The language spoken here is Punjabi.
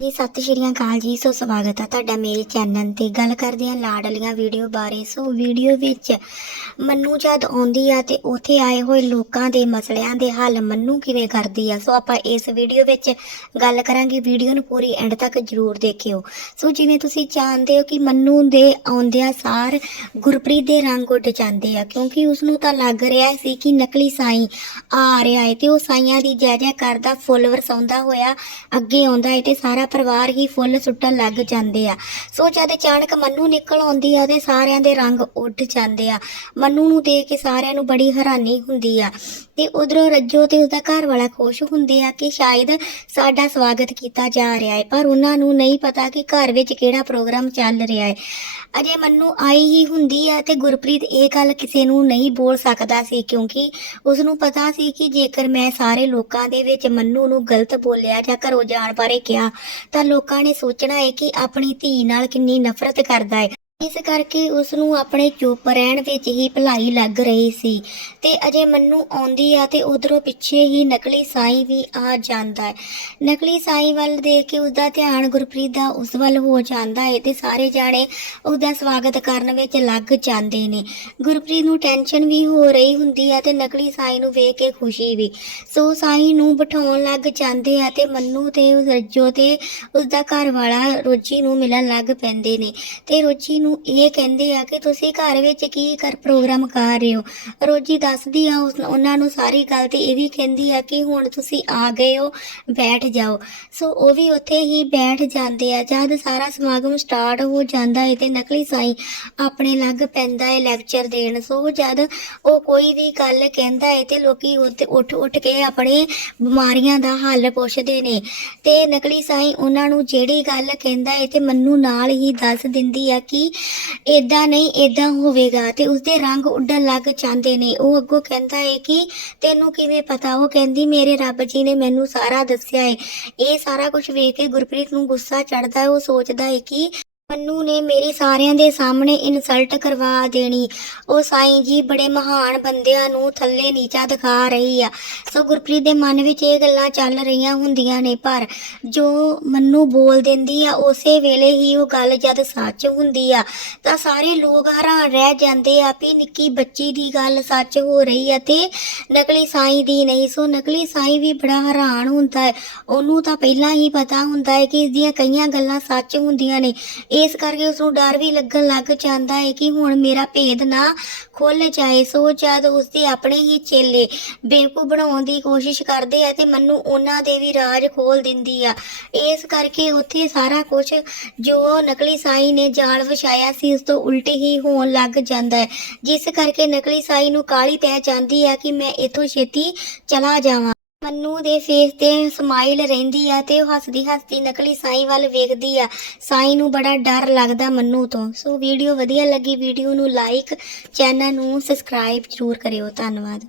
ਜੀ, ਸਤਿ ਸ਼੍ਰੀ ਅਕਾਲ ਜੀ, ਸੋ ਸਵਾਗਤ ਹੈ ਤੁਹਾਡਾ ਮੇਰੇ ਚੈਨਲ ਤੇ। ਗੱਲ ਕਰਦੇ ਹਾਂ ਲਾਡਲੀਆਂ ਵੀਡੀਓ ਬਾਰੇ। ਸੋ ਵੀਡੀਓ ਵਿੱਚ ਮੰਨੂ ਜਦ ਆਉਂਦੀ ਆ ਤੇ ਉੱਥੇ ਆਏ ਹੋਏ ਲੋਕਾਂ ਦੇ ਮਸਲਿਆਂ ਦੇ ਹੱਲ ਮੰਨੂ ਕਿਵੇਂ ਕਰਦੀ ਆ? ਸੋ ਆਪਾਂ ਇਸ ਵੀਡੀਓ ਵਿੱਚ ਗੱਲ ਕਰਾਂਗੇ। ਵੀਡੀਓ ਨੂੰ ਪੂਰੀ ਐਂਡ ਤੱਕ ਜਰੂਰ ਦੇਖਿਓ। ਸੋ ਜਿਵੇਂ ਤੁਸੀਂ ਜਾਣਦੇ ਹੋ ਕਿ ਮੰਨੂ ਦੇ ਆਉਂਦਿਆਂ ਸਾਰ ਗੁਰਪ੍ਰੀਤ ਦੇ ਰੰਗ ਉੱਡ ਜਾਂਦੇ ਆ, ਕਿਉਂਕਿ ਉਸ ਨੂੰ ਤਾਂ ਲੱਗ ਰਿਹਾ ਸੀ ਕਿ ਨਕਲੀ ਸਾਈਂ ਆ ਰਿਹਾ ਹੈ ਤੇ ਉਹ ਸਾਈਆਂ ਦੀ ਜੈ ਜੈ ਕਰਦਾ ਫੁੱਲ ਵਰਸਾਉਂਦਾ ਹੋਇਆ ਅੱਗੇ ਆਉਂਦਾ ਹੈ ਤੇ ਸਾਰਾ ਪਰਿਵਾਰ ਹੀ ਫੁੱਲ ਸੁੱਟਣ ਲੱਗ ਜਾਂਦੇ ਆ। ਸੋ ਜਦ ਅਚਾਨਕ ਮੰਨੂ ਨਿਕਲ ਆਉਂਦੀ ਆ ਤੇ ਸਾਰਿਆਂ ਦੇ ਰੰਗ ਉੱਡ ਜਾਂਦੇ ਆ। ਮੰਨੂ ਨੂੰ ਦੇਖ ਕੇ ਸਾਰਿਆਂ ਨੂੰ ਬੜੀ ਹੈਰਾਨੀ ਹੁੰਦੀ ਆ। ਤੇ ਉਧਰੋਂ ਰੱਜੋ ਤੇ ਉਹਦਾ ਘਰ ਵਾਲਾ ਖੁਸ਼ ਹੁੰਦੇ ਆ ਕਿ ਸ਼ਾਇਦ ਸਾਡਾ ਸਵਾਗਤ ਕੀਤਾ ਜਾ ਰਿਹਾ ਹੈ ਪਰ ਉਹਨਾਂ ਨੂੰ ਨਹੀਂ ਪਤਾ ਕਿ ਘਰ ਵਿੱਚ ਕਿਹੜਾ ਪ੍ਰੋਗਰਾਮ ਚੱਲ ਰਿਹਾ ਹੈ ਅਜੇ ਮੰਨੂ ਆਈ ਹੀ ਹੁੰਦੀ ਆ ਤੇ ਗੁਰਪ੍ਰੀਤ ਇਹ ਗੱਲ ਕਿਸੇ ਨੂੰ ਨਹੀਂ ਬੋਲ ਸਕਦਾ ਸੀ, ਕਿਉਂਕਿ ਉਸ ਨੂੰ ਪਤਾ ਸੀ ਕਿ ਜੇਕਰ ਮੈਂ ਸਾਰੇ ਲੋਕਾਂ ਦੇ ਵਿੱਚ ਮੰਨੂ ਨੂੰ ਗਲਤ ਬੋਲਿਆ ਜਾਂ ਘਰੋਂ ਜਾਣ ਬਾਰੇ ਕਿਹਾ ਤਾਂ ਲੋਕਾਂ ਨੇ ਸੋਚਣਾ ਹੈ ਕਿ ਆਪਣੀ ਧੀ ਨਾਲ ਕਿੰਨੀ ਨਫ਼ਰਤ ਕਰਦਾ ਹੈ। ਇਸ ਕਰਕੇ ਉਸ ਨੂੰ ਆਪਣੇ ਚੁੱਪ ਰਹਿਣ ਵਿੱਚ ਹੀ ਭਲਾਈ ਲੱਗ ਰਹੀ ਸੀ ਤੇ ਅਜੇ ਮੰਨੂ ਆਉਂਦੀ ਆ ਤੇ ਉਧਰੋਂ ਪਿੱਛੇ ਹੀ ਨਕਲੀ ਸਾਈ ਵੀ ਆ ਜਾਂਦਾ ਹੈ। ਨਕਲੀ ਸਾਈਂ ਵੱਲ ਦੇਖ ਕੇ ਉਸਦਾ ਧਿਆਨ ਗੁਰਪ੍ਰੀਤ ਦਾ ਉਸ ਵੱਲ ਹੋ ਜਾਂਦਾ ਹੈ ਤੇ ਸਾਰੇ ਜਾਣੇ ਉਹਦਾ ਸਵਾਗਤ ਕਰਨ ਵਿੱਚ ਲੱਗ ਜਾਂਦੇ ਨੇ। ਗੁਰਪ੍ਰੀਤ ਨੂੰ ਟੈਨਸ਼ਨ ਵੀ ਹੋ ਰਹੀ ਹੁੰਦੀ ਆ ਤੇ ਨਕਲੀ ਸਾਈਂ ਨੂੰ ਵੇਖ ਕੇ ਖੁਸ਼ੀ ਵੀ। ਸੋ ਸਾਈ ਨੂੰ ਬਿਠਾਉਣ ਲੱਗ ਜਾਂਦੇ ਆ ਤੇ ਮੰਨੂ ਤੇ ਰੱਜੋ ਤੇ ਉਸਦਾ ਘਰ ਵਾਲਾ ਰੋਜੀ ਨੂੰ ਮਿਲਣ ਲੱਗ ਪੈਂਦੇ ਨੇ ਤੇ ਰੋਜੀ ਨੂੰ ਇਹ ਕਹਿੰਦੇ ਆ ਕਿ ਤੁਸੀਂ ਘਰ ਵਿੱਚ ਕੀ ਕਰ ਪ੍ਰੋਗਰਾਮ ਕਰ ਰਹੇ ਹੋ। ਰੋਜੀ ਦੱਸਦੀ ਆ ਉਸ ਉਹਨਾਂ ਨੂੰ ਸਾਰੀ ਗੱਲ ਤੇ ਇਹ ਵੀ ਕਹਿੰਦੀ ਆ ਕਿ ਹੁਣ ਤੁਸੀਂ ਆ ਗਏ ਹੋ, ਬੈਠ ਜਾਓ। ਸੋ ਉਹ ਵੀ ਉੱਥੇ ਹੀ ਬੈਠ ਜਾਂਦੇ ਆ। ਜਦ ਸਾਰਾ ਸਮਾਗਮ ਸਟਾਰਟ ਹੋ ਜਾਂਦਾ ਹੈ ਤੇ ਨਕਲੀ ਸਾਈਂ ਆਪਣੇ ਲੱਗ ਪੈਂਦਾ ਹੈ ਲੈਕਚਰ ਦੇਣ। ਸੋ ਜਦ ਉਹ ਕੋਈ ਵੀ ਗੱਲ ਕਹਿੰਦਾ ਹੈ ਤੇ ਲੋਕੀ ਉੱਥੇ ਉੱਠ ਉੱਠ ਕੇ ਆਪਣੇ ਬਿਮਾਰੀਆਂ ਦਾ ਹੱਲ ਪੁੱਛਦੇ ਨੇ। ਤੇ ਨਕਲੀ ਸਾਈਂ ਉਹਨਾਂ ਨੂੰ ਜਿਹੜੀ ਗੱਲ ਕਹਿੰਦਾ ਹੈ ਤੇ ਮੰਨੂ ਨਾਲ ਹੀ ਦੱਸ ਦਿੰਦੀ ਆ ਕਿ ਇਦਾਂ ਨਹੀਂ ਇਦਾਂ ਹੋਵੇਗਾ ਤੇ ਉਸਦੇ ਰੰਗ ਉੱਡਣ ਲੱਗ ਜਾਂਦੇ ਨੇ। ਉਹ ਅੱਗੋਂ ਕਹਿੰਦਾ ਹੈ ਕਿ ਤੈਨੂੰ ਕਿਵੇਂ ਪਤਾ? ਉਹ ਕਹਿੰਦੀ, ਮੇਰੇ ਰੱਬ ਜੀ ਨੇ ਮੈਨੂੰ ਸਾਰਾ ਦੱਸਿਆ ਹੈ ਇਹ ਸਾਰਾ ਕੁਝ ਵੇਖ ਕੇ ਗੁਰਪ੍ਰੀਤ ਨੂੰ ਗੁੱਸਾ ਚੜਦਾ ਹੈ। ਉਹ ਸੋਚਦਾ ਹੈ ਕਿ ਮੰਨੂ ਨੇ ਮੇਰੀ ਸਾਰਿਆਂ ਦੇ ਸਾਹਮਣੇ ਇਨਸਲਟ ਕਰਵਾ ਦੇਣੀ। ਉਹ ਸਾਈਂ ਜੀ ਬੜੇ ਮਹਾਨ ਬੰਦਿਆਂ ਨੂੰ ਥੱਲੇ ਨੀਚਾ ਦਿਖਾ ਰਹੀ ਆ। ਸੋ ਗੁਰਪ੍ਰੀਤ ਦੇ ਮਨ ਵਿੱਚ ਇਹ ਗੱਲਾਂ ਚੱਲ ਰਹੀਆਂ ਹੁੰਦੀਆਂ ਨੇ, ਪਰ ਜੋ ਮੰਨੂ ਬੋਲ ਦਿੰਦੀ ਆ, ਉਸੇ ਵੇਲੇ ਹੀ ਉਹ ਗੱਲ ਜਦ ਸੱਚ ਹੁੰਦੀ ਆ, ਤਾਂ ਸਾਰੇ ਲੋਕ ਹੈਰਾਨ ਰਹਿ ਜਾਂਦੇ ਆ ਵੀ ਨਿੱਕੀ ਬੱਚੀ ਦੀ ਗੱਲ ਸੱਚ ਹੋ ਰਹੀ ਆ ਤੇ ਨਕਲੀ ਸਾਈਂ ਦੀ ਨਹੀਂ। ਸੋ ਨਕਲੀ ਸਾਈਂ ਵੀ ਬੜਾ ਹੈਰਾਨ ਹੁੰਦਾ ਹੈ। ਉਹਨੂੰ ਤਾਂ ਪਹਿਲਾਂ ਹੀ ਪਤਾ ਹੁੰਦਾ ਹੈ ਕਿ ਇਸ ਦੀਆਂ ਕਈਆਂ ਗੱਲਾਂ ਸੱਚ ਹੁੰਦੀਆਂ ਨੇ। ਇਸ ਕਰਕੇ ਉਸ ਨੂੰ ਡਰ ਵੀ ਲੱਗਣ ਲੱਗ ਜਾਂਦਾ ਹੈ ਕਿ ਹੁਣ ਮੇਰਾ ਭੇਦ ਨਾ ਖੁੱਲ ਜਾਏ। ਸੋ ਜਦ ਉਸਦੇ ਆਪਣੇ ਹੀ ਚੇਲੇ ਬੇਵਕੂ ਬਣਾਉਣ ਦੀ ਕੋਸ਼ਿਸ਼ ਕਰਦੇ ਆ ਤੇ ਮੈਨੂੰ ਉਹਨਾਂ ਦੇ ਵੀ ਰਾਜ ਖੋਲ ਦਿੰਦੀ ਆ। ਇਸ ਕਰਕੇ ਉੱਥੇ ਸਾਰਾ ਕੁਝ ਜੋ ਨਕਲੀ ਸਾਈ ਨੇ ਜਾਲ ਵਿਛਾਇਆ ਸੀ, ਉਸ ਤੋਂ ਉਲਟ ਹੀ ਹੋਣ ਲੱਗ ਜਾਂਦਾ ਹੈ। ਜਿਸ ਕਰਕੇ ਨਕਲੀ ਸਾਈ ਨੂੰ ਕਾਲੀ ਪੈ ਜਾਂਦੀ ਆ ਕਿ ਮੈਂ ਇੱਥੋਂ ਛੇਤੀ ਚਲਾ ਜਾਵਾਂ। ਮੰਨੂ ਦੇ ਫੇਸ ਤੇ ਸਮਾਈਲ ਰਹਿੰਦੀ ਆ ਤੇ ਉਹ ਹੱਸਦੀ ਹੱਸਦੀ ਨਕਲੀ ਸਾਈ ਵੱਲ ਵੇਖਦੀ ਆ। ਸਾਈ ਨੂੰ ਬੜਾ ਡਰ ਲੱਗਦਾ ਮੰਨੂ ਤੋਂ। ਸੋ ਵੀਡੀਓ ਵਧੀਆ ਲੱਗੀ ਵੀਡੀਓ ਨੂੰ ਲਾਈਕ ਚੈਨਲ ਨੂੰ ਸਬਸਕ੍ਰਾਈਬ ਜ਼ਰੂਰ ਕਰਿਓ। ਧੰਨਵਾਦ।